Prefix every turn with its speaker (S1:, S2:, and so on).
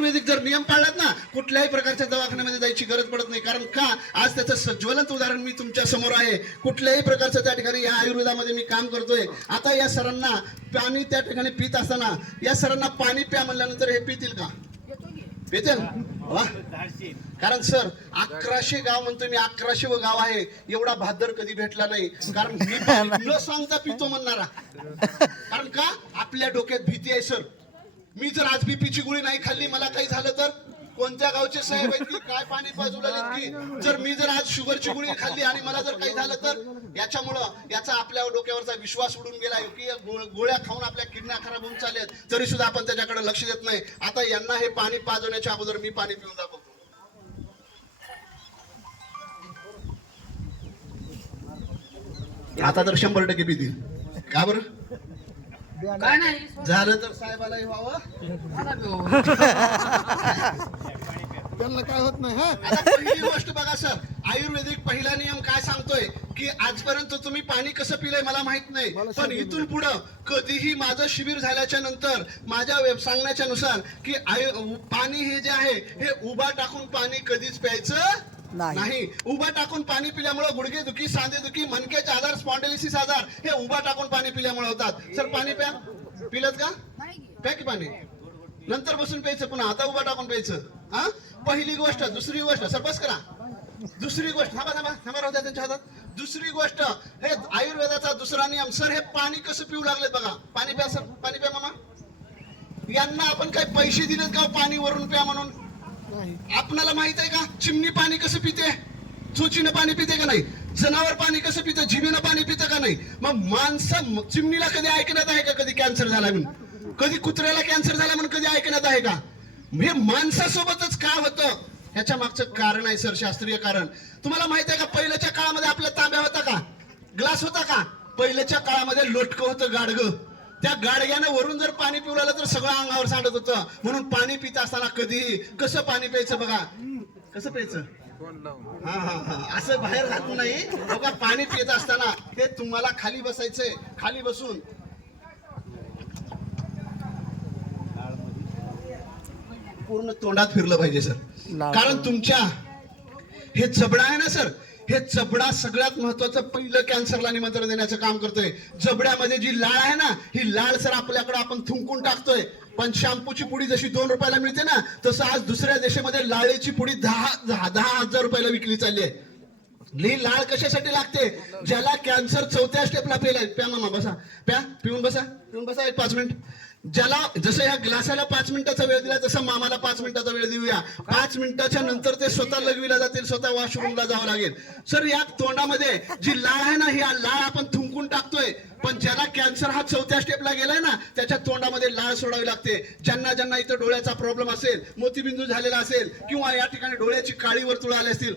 S1: आयुर्वेदिक जर नियम पाळलात ना कुठल्याही प्रकारच्या दवाखान्यामध्ये जायची गरज पडत नाही. कारण का? आज त्याचं स- ज्वलंत उदाहरण मी तुमच्यासमोर आहे. कुठल्याही प्रकारचं त्या ठिकाणी या आयुर्वेदामध्ये मी काम करतोय. आता या सरांना पाणी त्या ठिकाणी पित असताना या सरांना पाणी प्या म्हणल्यानंतर हे पितील का? पितील. वा. कारण सर अकराशे गाव म्हणतोय मी अकराशे व गाव आहे. एवढा भादर कधी भेटला नाही. कारण मी न सांगता पितो म्हणणारा. कारण का? आपल्या डोक्यात भीती आहे सर. मी जर आज बीपीची गोळी नाही खाल्ली मला काही झालं तर? कोणत्या गावचे साहेब आहेत की काय पाणी बाजूला की? जर मी जर आज शुगरची गोळी खाल्ली आणि मला जर काही झालं तर? याच्यामुळं याचा आपल्या डोक्यावरचा विश्वास उडून गेला. की गोळ्या खाऊन आपल्या किडण्या खराब होऊन चालल्यात. तरी सुद्धा आपण त्याच्याकडे लक्ष देत नाही. आता यांना हे पाणी पाजवण्याच्या अगोदर मी पाणी पिऊन दाखवतो. आता तर शंभर टक्के पितील. का बरं?
S2: काय नाही
S1: झालं तर साहेबालाही व्हावं.
S3: त्यांना काय होत नाही हा?
S1: आता पहिली गोष्ट बघा सर आयुर्वेदिक पहिला नियम काय सांगतोय की आजपर्यंत तुम्ही पाणी कसं पिलंय मला माहीत नाही पण इथून पुढं कधीही माझं शिबिर झाल्याच्यानंतर माझ्या वेब सांगण्याच्या नुसार की आयु पाणी हे जे आहे हे उभा टाकून पाणी कधीच प्यायचं
S4: नाही.
S1: उभा टाकून पाणी पिल्यामुळे गुडघे दुखी सांधे दुखी मनकेचे आजार स्पॉन्डेलिसिस आजार हे उभा टाकून पाणी पिल्यामुळे होतात. सर पाणी प्या. पिलत का? प्या की पाणी? नंतर बसून प्यायचं पुन्हा. आता उभा टाकून प्यायचं. हा पहिली गोष्ट दुसरी गोष्ट. सर बस करा. दुसरी गोष्ट. थांबा थांबा. थांबा राहू द्या त्यांच्या हातात. दुसरी गोष्ट हे आयुर्वेदाचा दुसरा नियम. सर हे पाणी कसं पिऊ लागले बघा. पाणी प्या सर. पाणी प्या मामा. यांना आपण काही पैसे दिलेत का हो? पाणी वरून प्या म्हणून. आपणाला माहीत आहे का चिमणी पाणी कसं पिते? चोचीनं पाणी पिते का नाही? जनावर पाणी कसं पितं? जिमीनं पाणी पितं का नाही? मग माणसं चिमणीला कधी ऐकण्यात आहे का कधी कॅन्सर झाला म्हणून? कधी कुत्र्याला कॅन्सर झाला म्हणून कधी ऐकण्यात आहे का? हे माणसासोबतच का होतं? ह्याच्या मागचं कारण आहे सर शास्त्रीय कारण. तुम्हाला माहीत आहे का पहिल्याच्या काळामध्ये आपल्या तांब्या होता का? ग्लास होता का? पहिल्याच्या काळामध्ये लोटकं होतं गाडगं त्या गाडग्यानं वरून जर पाणी लागलं तर सगळं अंगावर सांडत होतं. म्हणून पाणी पित असताना कधीही कसं पाणी प्यायचं बघा? कसं प्यायचं? हा हा हा. असं बाहेर घालून नाही. बघा पाणी पित असताना हे तुम्हाला खाली बसायचंय. खाली बसून. पूर्ण तोंडात फिरलं पाहिजे सर. कारण तुमच्या हे जबडा आहे ना सर. हे जबडा सगळ्यात महत्वाचं पहिलं कॅन्सरला निमंत्रण देण्याचं काम करतोय. जबड्यामध्ये जी लाळ आहे ना ही लाळ सर आपल्याकडे आपण थुंकून टाकतोय. पण शॅम्पूची पुडी जशी दोन रुपयाला मिळते ना तसं आज दुसऱ्या देशामध्ये लाळेची पुडी दहा दहा हजार रुपयाला विकली चालली आहे. ही लाळ कशासाठी लागते? ज्याला कॅन्सर चौथ्या स्टेपला पेलाय प्या मामा बसा. प्या पिऊन बसा. पिऊन बसा एक पाच मिनिट. ज्याला जसं या ग्लासाला पाच मिनिटाचा वेळ दिला तसं मामाला पाच मिनिटाचा वेळ देऊया. पाच मिनिटाच्या नंतर ते स्वतः लघवीला जातील स्वतः वॉशरूमला जावं लागेल. सर या तोंडामध्ये जी लाळ आहे ना ही लाळ आपण थुंकून टाकतोय. पण ज्याला कॅन्सर हा चौथ्या स्टेपला गेलाय ना त्याच्या तोंडामध्ये लाळ सोडावी लागते. ज्यांना ज्यांना इथं डोळ्याचा प्रॉब्लेम असेल मोतीबिंदू झालेला असेल किंवा या ठिकाणी डोळ्याची काळी वर्तुळ आले असतील